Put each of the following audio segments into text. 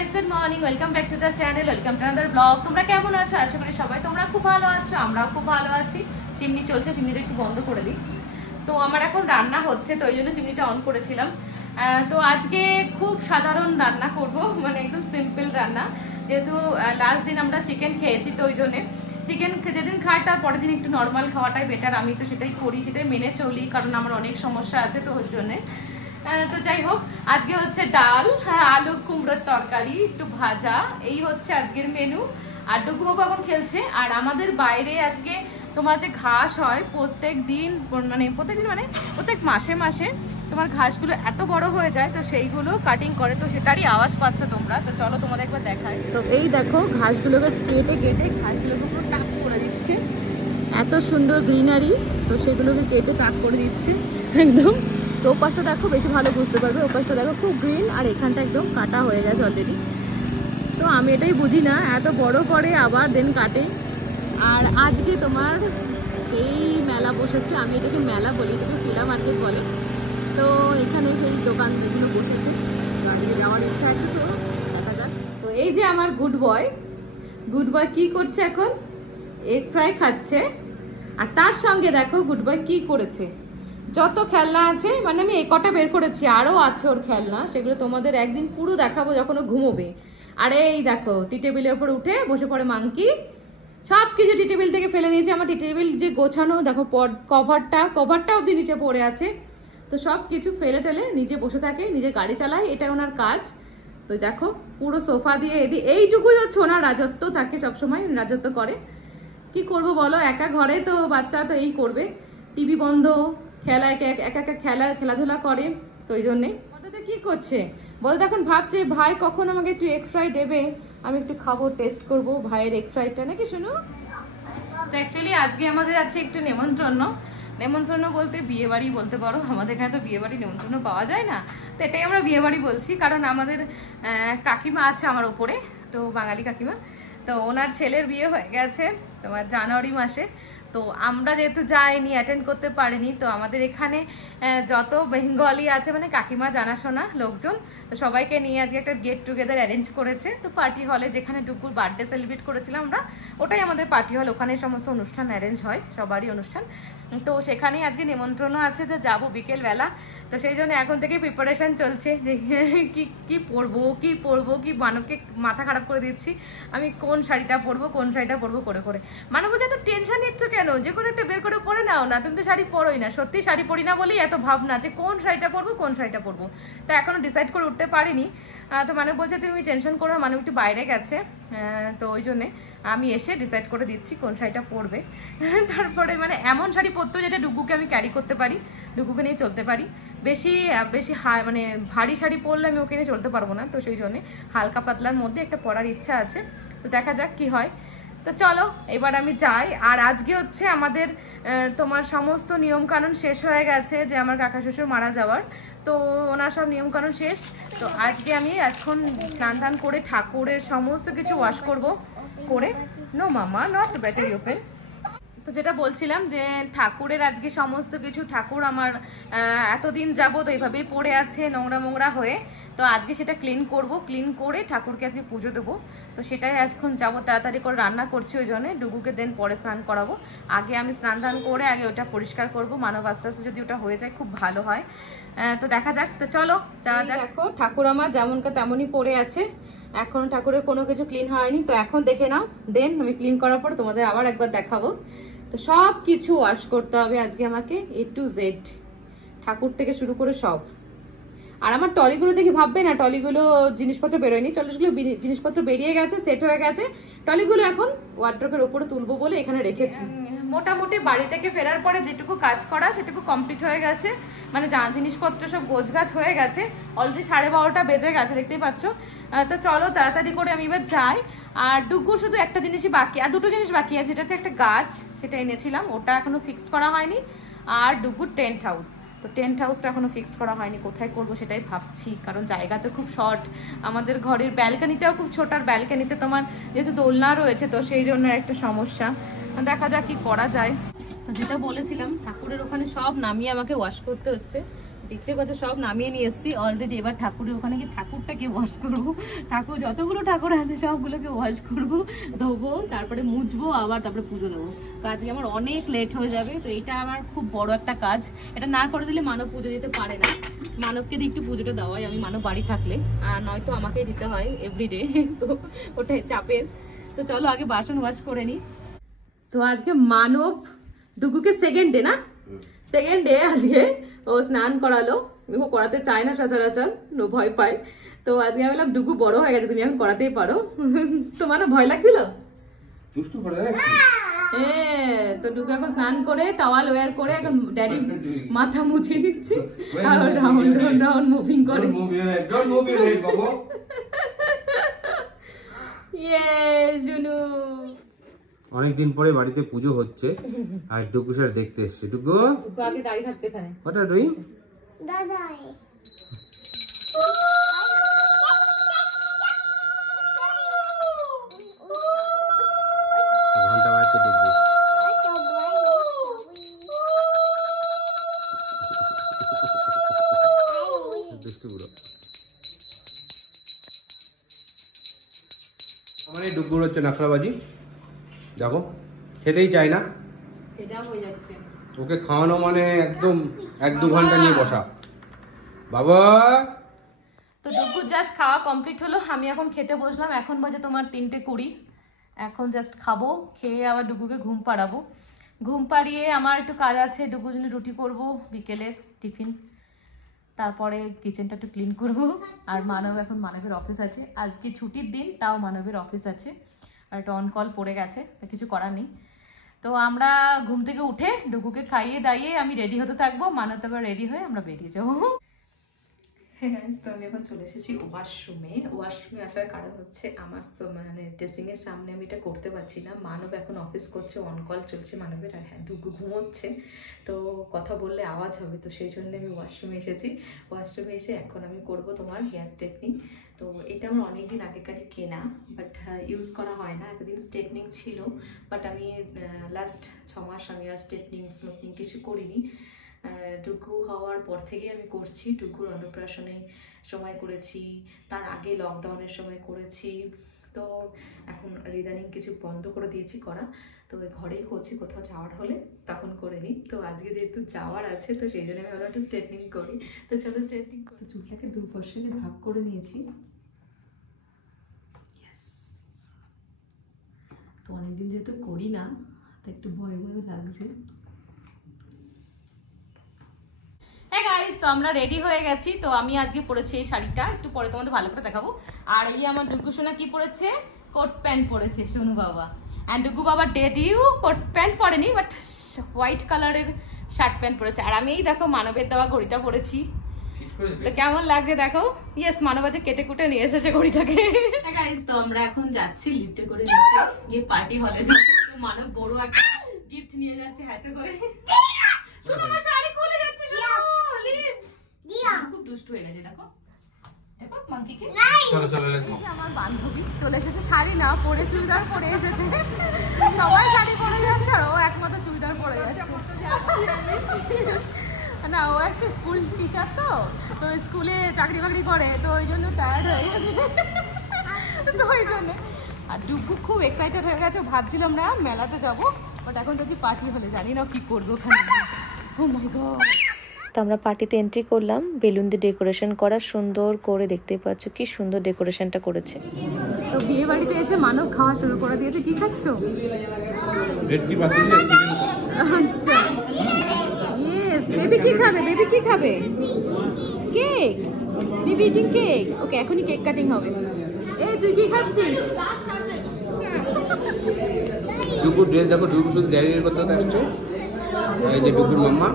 Good morning, welcome back to the channel, welcome to another blog. তোমরা কেমন আছো? আশা করি সবাই তোমরা খুব ভালো আছো, আমরাও খুব ভালো আছি। চিমনি চলছে, চিমনিটা একটু বন্ধ করে দিই। তো আমার এখন রান্না হচ্ছে, তো ওই জন্য চিমনিটা অন করেছিলাম। তো আজকে খুব সাধারণ রান্না করব, মানে একদম সিম্পল রান্না, যেহেতু লাস্ট দিন আমরা চিকেন খেয়েছি, তো ওই জন্যে চিকেন যেদিন খাই তার পরের দিন একটু নর্মাল খাওয়াটাই বেটার। আমি তো সেটাই করি, সেটাই মেনে চলি, কারণ আমার অনেক সমস্যা আছে, তো ওই জন্যে। তো যাই হোক, আজকে হচ্ছে ডাল, আলু কুমড়োর তরকারি, একটু ভাজা, এই হচ্ছে আজকের মেনু। আর ডুগুবাবু এখন খেলছে। আর আমাদের বাইরে আজকে তোমার যে ঘাস হয় প্রত্যেক দিন, মানে প্রত্যেক মাসে মাসে তোমার ঘাসগুলো এত বড় হয়ে যায়, তো সেইগুলো কাটিং করে, তো সেটারই আওয়াজ পাচ্ছ তোমরা। তো চলো তোমাদের একবার দেখাই। তো এই দেখো, ঘাসগুলোকে কেটে কেটে ঘাসগুলোকে পুরো টাক করে দিচ্ছে, এত সুন্দর গ্রিনারি, তো সেগুলোকে কেটে টাক করে দিচ্ছে একদম। তো ওপাশটা দেখো, বেশি ভালো বুঝতে পারবে, ওপাশটা দেখো খুব গ্রিন, আর এখানটা একদম কাটা হয়ে গেছে অলরেডি। তো আমি এটাই বুঝি না, এত বড় করে আবার দেন কাটে। আর আজকে তোমার সেই মেলা বসেছে, আমি এটাকে মেলা বলি, এটাকে ফিলা মার্কেট বলে। তো এখানে সেই দোকান যেগুলো বসেছে, তো আজকে যাওয়ার ইচ্ছা আছে, তো দেখা যাক। তো এই যে আমার গুড বয় কি করছে এখন? এগ ফ্রাই খাচ্ছে। আর তার সঙ্গে দেখো গুড বয় কি করেছে, যত খেলনা আছে, মানে আমি এই কটা বের করেছি, আরো আছে ওর খেলনা, সেগুলো তোমাদের একদিন পুরো দেখাবো যখন ও ঘুমোবে। আর এই দেখো, টি টেবিলের উপর উঠে বসে পড়ে মাংকি, সবকিছু টি টেবিল থেকে ফেলে দিয়েছে। আমার টি টেবিল যে গোছানো, দেখো কভারটা অব্দি নিচে পড়ে আছে, তো সব কিছু ফেলে টেলে নিচে বসে থাকে, নিজে গাড়ি চালায়, এটা ওনার কাজ। তো দেখো পুরো সোফা দিয়ে এইটুকুই হচ্ছে ওনার রাজত্ব, থাকে সবসময় রাজত্ব করে। কি করব বলো, একা ঘরে তো বাচ্চা তো এই করবে, টিভি বন্ধ, খেলাধুলা করে, তো ওই জন্যে। বলতে কি করছে বলতে, এখন ভাবছে ভাই কখন আমাকে একটু এগ ফ্রাই দেবে, আমি একটু খাবো, টেস্ট করব ভাইয়ের এগ ফ্রাইটা, নাকি শুনো। তো অ্যাকচুয়ালি আজকে আমাদের আছে একটু নেমন্ত্রণ বলতে বিয়ে বাড়ি বলতে পারো, আমাদের এখানে তো বিয়ে বাড়ি নেমন্ত্রণ পাওয়া যায় না, তো এটাই আমরা বিয়ে বাড়ি বলছি। কারণ আমাদের কাকিমা আছে আমার ওপরে, তো বাঙালি কাকিমা, তো ওনার ছেলের বিয়ে হয়ে গেছে তোমার জানুয়ারি মাসে। তো আমরা যেহেতু যাইনি, অ্যাটেন্ড করতে পারিনি, তো আমাদের এখানে যত বেঙ্গলি আছে, মানে কাকিমা জানাশোনা লোকজন, তো সবাইকে নিয়ে আজকে একটা গেট টুগেদার অ্যারেঞ্জ করেছে। তো পার্টি হলে, যেখানে ডুকুর বার্থডে সেলিব্রেট করেছিলাম আমরা, ওটাই আমাদের পার্টি হল, ওখানে সমস্ত অনুষ্ঠান অ্যারেঞ্জ হয়, সবারই অনুষ্ঠান। তো সেখানেই আজকে নিমন্ত্রণও আছে, যে যাবো বিকেলবেলা। তো সেই জন্য এখন থেকে প্রিপারেশন চলছে, যে কি পরবো কি মানবকে মাথা খারাপ করে দিচ্ছি, আমি কোন শাড়িটা পরবো করে করে। মানব যে এত টেনশন নিচ্ছ কেন, যে কোনো একটা বের করে পরে নাও না, তুমি তো শাড়ি পরোই না। সত্যি শাড়ি পরি না বলেই এত ভাবনা, যে কোন শাড়িটা পরবো। তো এখনো ডিসাইড করে উঠতে পারিনি। তো মানে বলছে তুমি টেনশন করো, মানে একটু বাইরে গেছে, তো ওই জন্যে আমি এসে ডিসাইড করে দিচ্ছি কোন শাড়িটা পরবে। তারপরে মানে এমন শাড়ি পরতো যেটা ডুগুকে আমি ক্যারি করতে পারি, ডুগুকে নিয়ে চলতে পারি। বেশি মানে ভারী শাড়ি পরলে আমি ওকে নিয়ে চলতে পারবো না, তো সেই জন্যে হালকা পাতলার মধ্যে একটা পরার ইচ্ছা আছে। তো দেখা যাক কি হয়। তো চলো এবার আমি যাই। আর আজকে হচ্ছে আমাদের তোমার সমস্ত নিয়মকানুন শেষ হয়ে গেছে, যে আমার কাকা শ্বশুর মারা যাওয়ার, তো ওনার সব নিয়মকানুন শেষ। তো আজকে আমি এখন স্নান টান করে ঠাকুরের সমস্ত কিছু ওয়াশ করে নো মামা নট ব্যাটারি ওপেন। তো যেটা বলছিলাম, যে ঠাকুরের আজকে সমস্ত কিছু, ঠাকুর আমার এতদিন যাবত এইভাবেই পড়ে আছে নোংরা হয়ে, তো আজকে সেটা ক্লিন করে ঠাকুরকে আজকে পুজো দেবো। তো সেটাই এখন যাবো, তাড়াতাড়ি করে রান্না করছি, ওই জন্য ডুগুকে দেন পরে স্নান করাবো। আগে আমি স্নান টান করে আগে ওটা পরিষ্কার করবো, মানব আস্তে আস্তে যদি ওটা হয়ে যায় খুব ভালো হয়। তো দেখা যাক, তো চলো যাওয়া যাক। দেখো ঠাকুর আমার যেমনটা তেমনই পড়ে আছে, এখন ঠাকুরের কোনো কিছু ক্লিন হয়নি। তো এখন দেখে নাও, দেন আমি ক্লিন করার পর তোমাদের আবার একবার দেখাবো। তো সব কিছু ওয়াশ করতে হবে আজকে আমাকে, A to Z, ঠাকুর থেকে শুরু করে সব। আর আমার টলিগুলো দেখি ভাববে না টলিগুলো জিনিসপত্র বেরোয়নি, জিনিসপত্র বেরিয়ে গেছে, সেট হয়ে গেছে। টলিগুলো এখন ওয়ার্ড্রপের উপরে তুলবো বলে এখানে রেখেছি। মোটামুটি বাড়ি থেকে ফেরার পরে যেটুকু কাজ করা সেটুকু কমপ্লিট হয়ে গেছে, মানে জিনিসপত্র সব গোছগাছ হয়ে গেছে। অলরেডি 12:30 বেজে গেছে, দেখতেই পাচ্ছ। তো চলো তাড়াতাড়ি করে আমি এবার যাই। আর ডুগু শুধু একটা জিনিসই বাকি, আর দুটো জিনিস বাকি আছে, সেটা হচ্ছে একটা গাছ, সেটা এনেছিলাম, ওটা এখনো ফিক্সড করা হয়নি। আর ডুগুর টেন্ট হাউস, তো টেন্ট হাউসটা এখনো ফিক্সড করা হয়নি, কোথায় করব সেটাই ভাবছি, কারণ জায়গা তো খুব শর্ট, আমাদের ঘরের ব্যালকানিটাও খুব ছোট, আর ব্যালকানিতে তোমার যেহেতু দোলনা রয়েছে, তো সেই জন্য একটা সমস্যা। দেখা যাক কি করা যায়। তো যেটা বলেছিলাম, ঠাকুরের ওখানে সব নামিয়ে আমাকে ওয়াশ করতে হচ্ছে, দেখতে পাচ্ছ সব নামিয়ে নিয়ে এসেছি অলরেডি। এবার ঠাকুরের ওখানে কি ঠাকুরটাকে ওয়াশ করবো, ঠাকুর যতগুলো ঠাকুর আছে সবগুলোকে ওয়াশ করবো, ধোবো, তারপরে মুছবো, আবার তারপরে পুজো দেবো। তো আজকে আমার অনেক লেট হয়ে যাবে, তো এটা আমার খুব বড় একটা কাজ। এটা না করে দিলে মানব পুজো দিতে পারে না। মানবকে দিয়ে একটু পুজোটা দেওয়াই, আমি মানব বাড়ি থাকলে, আর নয়তো আমাকেই দিতে হয় এভরিডে, তো ওটাই চাপের। তো চলো আগে বাসন ওয়াশ করে নিই। তো আজকে মানব ডুগুকে সেকেন্ড ডে না, সেকেন্ড ডে আজকে ও স্নান করালো। ও করাতে চায় না সচরাচর, ও ভয় পায়। তো আজকে আমি বললাম ডুগু বড় হয়ে গেছে, তুমি এখন করাতেই পারো। তোমার না ভয় লাগছিল? হ্যাঁ, তো ডুগু এখন স্নান করে টাওয়াল ওয়্যার করে এখন ড্যাডি মাথা মুছিয়ে দিচ্ছে আর রাউন্ড রাউন্ড রাউন্ড মুভিং করে। ইয়েস জুনু, অনেকদিন পরে বাড়িতে পুজো হচ্ছে আর ডুগু স্যার দেখতে এসেছে। ডুগু আগে দাঁড়িয়ে থাকতে এখানে। What are doing? দাদাই ঘন্টা বাজছে ডুগু। দুষ্টু বুড়ো। আমার এই ডুগুর হচ্ছে নাখরাবাজি, দেখো খেতেই চায় না। এটাও হয়ে যাচ্ছে। ওকে খাওয়ানো মানে একদম 1-2 ঘন্টা নিয়ে বসা। বাবা তো ডুগু জাস্ট খাওয়া কমপ্লিট হলো, আমি এখন খেতে বসলাম। এখন বাজে তোমার 3:20। এখন জাস্ট খাবো, খেয়ে আবার ডুগুকে ঘুম পাড়াবো। ঘুম পাড়িয়ে আমার একটু কাজ আছে, ডুগুর জন্য রুটি করব বিকেলের টিফিন, তারপরে কিচেনটা একটু ক্লিন করব। আর মানব এখন মানবের অফিস আছে, আজকে ছুটির দিন, তাও মানবের অফিস আছে, আর একটা অন কল পড়ে গেছে, কিছু করার নেই। তো আমরা ঘুম থেকে উঠে ডুগুকে খাইয়ে দাইয়ে আমি রেডি হতে থাকবো, মানব তারপর রেডি হয়ে আমরা বেরিয়ে যাবো। তো আমি এখন চলে এসেছি ওয়াশরুমে। ওয়াশরুমে আসার কারণ হচ্ছে আমার মানে ড্রেসিংয়ের সামনে আমি এটা করতে পারছি না। মানব এখন অফিস করছে, অন কল চলছে মানবের, আর হ্যাঁ ডুগু ঘুমোচ্ছে, তো কথা বললে আওয়াজ হবে, তো সেই জন্য আমি ওয়াশরুমে এসেছি। ওয়াশরুমে এসে এখন আমি করব তোমার হেয়ার স্ট্রেটনিং। তো এটা আমার অনেকদিন আগেকারই কেনা, বাট ইউজ করা হয় না। এতদিন স্ট্রেটনিং ছিল, বাট আমি লাস্ট 6 মাস আমি আর স্ট্রেটনিং স্মুথনিং কিছু করিনি। ডুগু হওয়ার পর থেকেই আমি করছি। ডুগুর অন্নপ্রাশনের সময় করেছি, তার আগে লকডাউনের সময় করেছি, তো এখন ইদানিং কিছু বন্ধ করে দিয়েছি করা। তো ঘরেই করছি, কোথাও যাওয়ার হলে তখন করে নিই। তো আজকে যেহেতু যাওয়ার আছে, তো সেই জন্য আমি ভালো একটু স্ট্রেটনিং করি। তো চলো স্ট্রেটনিং করি। চুলটাকে 2 পোর্শনে ভাগ করে নিয়েছি। তো অনেকদিন যেহেতু করি না, তো একটু ভয় ভয় লাগছে। হ্যাঁ গাইস, তো আমরা রেডি হয়ে গেছি। তো আমি আজকে পরেছি এই শাড়িটা, একটু পরে তোমাদের ভালো করে দেখাবো। আর এই আমার ডুগু সোনা কি পরেছে, কোট প্যান্ট পরেছে সোনু বাবা। অ্যান্ড ডুগু বাবা ডেডিও কোট প্যান্ট পরেনি, বাট হোয়াইট কালারের শার্ট প্যান্ট পরেছে। আর আমি এই দেখো মানবের দেওয়া ঘড়িটা পরেছি। তো কেমন লাগছে দেখো। ইয়েস, মানব আজকে কেটে কুটে নিয়ে এসেছে ঘড়িটাকে। হ্যাঁ গাইস, তো আমরা এখন যাচ্ছি লিফটে করে নিচে গিয়ে পার্টি হলে যাবো। তো মানব বড় একটা গিফট নিয়ে যাচ্ছে হাতে করে। শোনো আমার শাড়ি খুলে যাচ্ছে, খুব দুষ্ট হয়ে গেছে। দেখো দেখো মাঙ্কিকে। চলো চলো এই যে আমার বান্ধবী চলে এসেছে, শাড়ি না পরে চুড়িদার পরে এসেছে। সবাই শাড়ি পরে যাচ্ছে আর ও একমাত্র চুড়িদার পরে যাচ্ছে। না, ও একটা স্কুল টিচার, তো স্কুলে চাকরি বাকরি করে, তো ওই জন্য টায়ার্ড হয়ে গেছে, তো ওই জন্য। আর ডুগু খুব এক্সাইটেড হয়ে গেছে, ভাবছিল আমরা মেলাতে যাবো, বাট এখন দেখছি পার্টি হলে, জানি না কি করবো ওখানে। ও মাই গড। তো আমরা পার্টিতে এন্ট্রি করলাম, বেলুন দিয়ে ডেকোরেশন করা, সুন্দর করে দেখতেই পাচ্ছ কি সুন্দর ডেকোরেশনটা করেছে। তো বিয়ে বাড়িতে এসে মানব খাওয়া শুরু করে দিয়েছে। কি খাচ্ছ? আচ্ছা, ইয়েস। বেবি কি খাবে? বেবি কি খাবে? Cake. Baby eating cake. Okay, এখনই কেক কাটিং হবে। এই তুই কি খাচ্ছিস? ডুগুর ড্রেস দেখো, ডুগু শুধু জারির কথা আসছে। এই যে ডুগুর মাম্মা।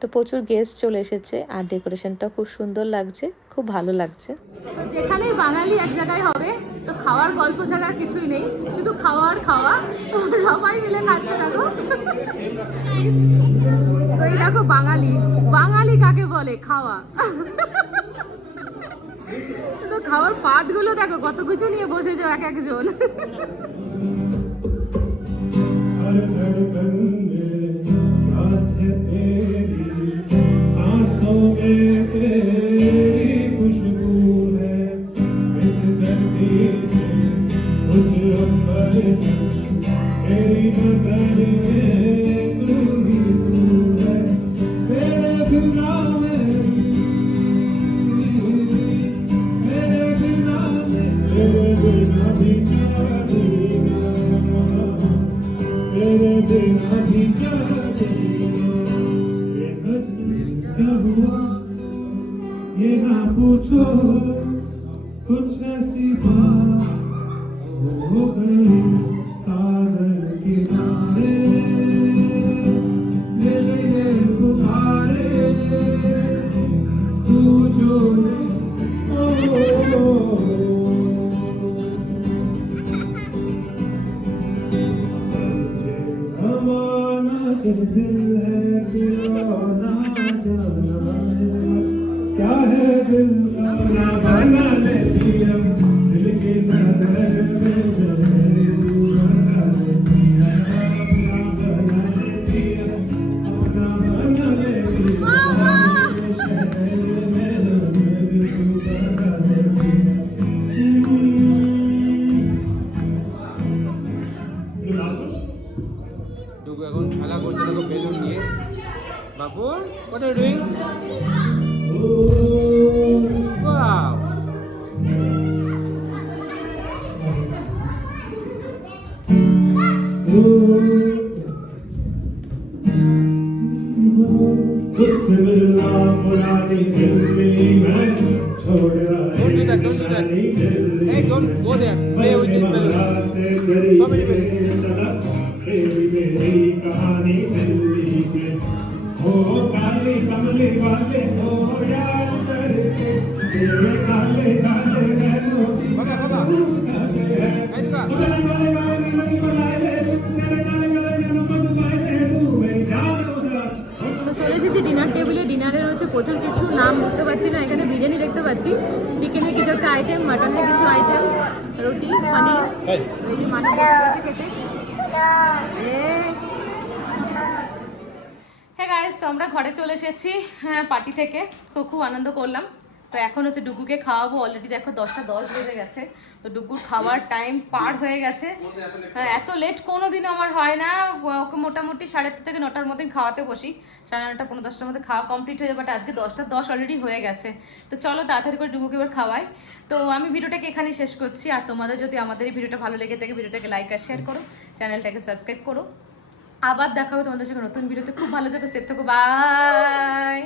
তো প্রচুর গেস্ট চলে এসেছে আর ডেকোরেশনটা খুব সুন্দর লাগছে, খুব ভালো লাগছে। তো যেখানেই বাঙালি এক জায়গায় হবে, তো খাওয়ার গল্প ছাড়া আর কিছুই নেই, শুধু খাওয়ার খাওয়া। সবাই মিলে খাচ্ছে দেখো। তো এই দেখো বাঙালি, বাঙালি কাকে বলে? খাওয়া। তো খাওয়ার পাতগুলো দেখো, কত কিছু নিয়ে বসেছে এক একজন। हर धड़कन में प्यास है तेरी ये ना पूछो कुछ ऐसी बात हो गई सागर किनारे दिल ये पुकारे तू जो समझे ज़माना के दिल है दीवाना जाना क्या है दिल का बना लेती हम दिल की नजर में बसा लेती है अपना बना लेती है अपना बना लेती है शहर में बसा लेती है টুকু এখন খেলা করছে দেখো বেলুন নিয়ে। বাবু what are you doing? Wow! तुझसे मिलना पुरानी दिल मिली मैं छोड़ Don't do that, don't do that. Hey, don't go there. Play with this balloon. So many balloons. मेरी कहानी दिल्ली के हो काली कमली वाले हो याद करके तेरे काले काले नैनों की চলে এসেছি ডিনার টেবিলে। ডিনারে রয়েছে প্রচুর কিছু, নাম বুঝতে পারছি না। এখানে বিরিয়ানি দেখতে পাচ্ছি, চিকেনের কিছু একটা আইটেম, মাটনের কিছু আইটেম, রুটি, পনির। এই যে মাটন বসে খেতে। হ্যাঁ গাইস, তো আমরা ঘরে চলে এসেছি পার্টি থেকে। খুব আনন্দ করলাম। তো এখন হচ্ছে ডুগুকে খাওয়াবো। অলরেডি দেখো 10টা 10 বেজে গেছে। তো ডুগুর খাওয়ার টাইম পার হয়ে গেছে। এত লেট কোনোদিনও আমার হয় না। ওকে মোটামুটি 8:30 থেকে 9টার মধ্যে খাওয়াতে বসি। 9:30 পৌনে 10টার মধ্যে খাওয়া কমপ্লিট হয়ে যাবে। বাট আজকে 10টা 10 অলরেডি হয়ে গেছে। তো চলো তাড়াতাড়ি করে ডুগুকে এবার খাওয়াই। তো আমি ভিডিওটাকে এখানেই শেষ করছি। আর তোমাদের যদি আমাদের এই ভিডিওটা ভালো লেগে থাকে, ভিডিওটাকে লাইক আর শেয়ার করো, চ্যানেলটাকে সাবস্ক্রাইব করো। আবার দেখা হবে তোমাদের সঙ্গে নতুন ভিডিওতে। খুব ভালো থেকো, সেফ থেকো, বাই।